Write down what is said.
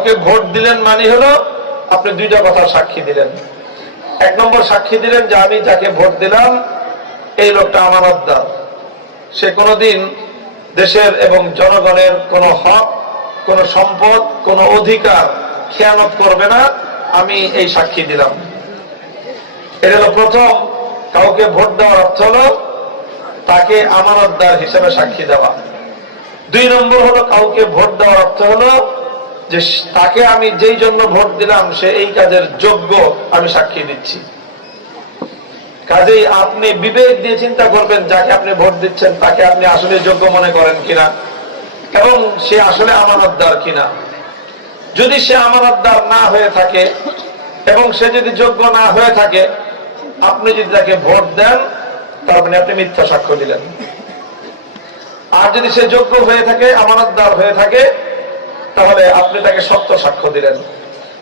কাউকে ভোট দিলেন মানে হলো আপনি দুইটা কথা সাক্ষী দিলেন। এক নম্বর সাক্ষী দিলেন যে আমি যাকে ভোট দিলাম এই লোকটা আমানতদার, সে কোনোদিন দেশের এবং জনগণের কোনো হক, কোনো সম্পদ, কোনো অধিকার খেয়ানত করবে না, আমি এই সাক্ষী দিলাম। এটা হলো প্রথম, কাউকে ভোট দেওয়ার অর্থ হলো তাকে আমানতদার হিসেবে সাক্ষী দেওয়া। দুই নম্বর হলো কাউকে ভোট দেওয়ার অর্থ হলো যে তাকে আমি যেই জন্য ভোট দিলাম সে এই কাজের যোগ্য, আমি সাক্ষী দিচ্ছি। কাজেই আপনি বিবেক দিয়ে চিন্তা করবেন যাকে আপনি ভোট দিচ্ছেন তাকে আপনি আসলে যোগ্য মনে করেন কিনা এবং সে আসলে আমানতদার কিনা। যদি সে আমানতদার না হয়ে থাকে এবং সে যদি যোগ্য না হয়ে থাকে, আপনি যদি তাকে ভোট দেন তার মানে আপনি মিথ্যা সাক্ষ্য দিলেন। আর যদি সে যোগ্য হয়ে থাকে, আমানতদার হয়ে থাকে, তাহলে আপনি তাকে সত্য সাক্ষ্য দিলেন।